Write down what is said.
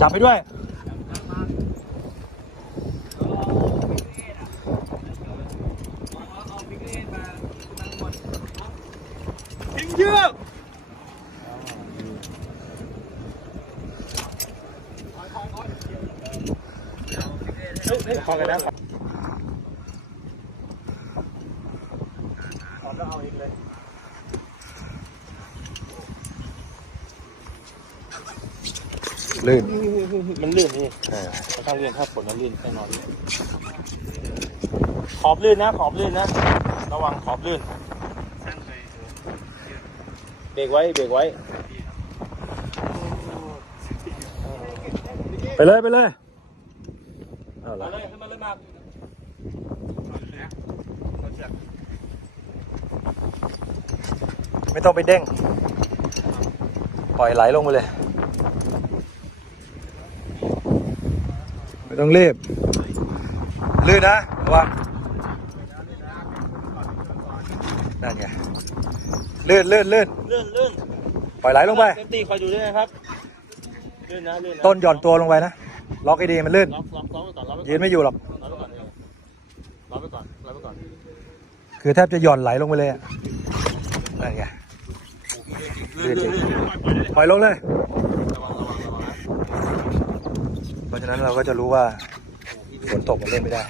จับไปด้วย ทิ้งเยือกพอกันนะลื่ นมันลื่นนี่ค่อนข้างลื่นถ้าฝนมันลื่นแน่นอน ขอบลื่นนะ ขอบลื่นนะ ระวังขอบลื่น เบรกไว้ เบรกไว้ ไปเลย ไปเลยเอามาละเลยขึ้นมาเลยมากไม่ต้องไปเด้ง ปล่อยไหลลงไปเลย ไม่ต้องรีบลื่นนะระวังนั่นไงลื่นลื่นลื่นลื่นลื่นปล่อยไหลลงไปเซฟตี้คอยดูด้วยนะครับลื่นนะลื่นนะต้นหย่อนตัวลงไปนะล็อกให้ดีมันลื่นล็อกล็อกล็อกไว้ก่อนล็อกไว้ก่อนยืนไม่อยู่หรอกล็อกไว้ก่อนล็อกไว้ก่อนล็อกไว้ก่อนคือแทบจะหย่อนไหลลงไปเลยอะนั่นไงลื่นจริงปล่อยลงเลย ระวังระวังระวังนะ เพราะฉะนั้นเราก็จะรู้ว่าฝนตกมันเล่นไม่ได้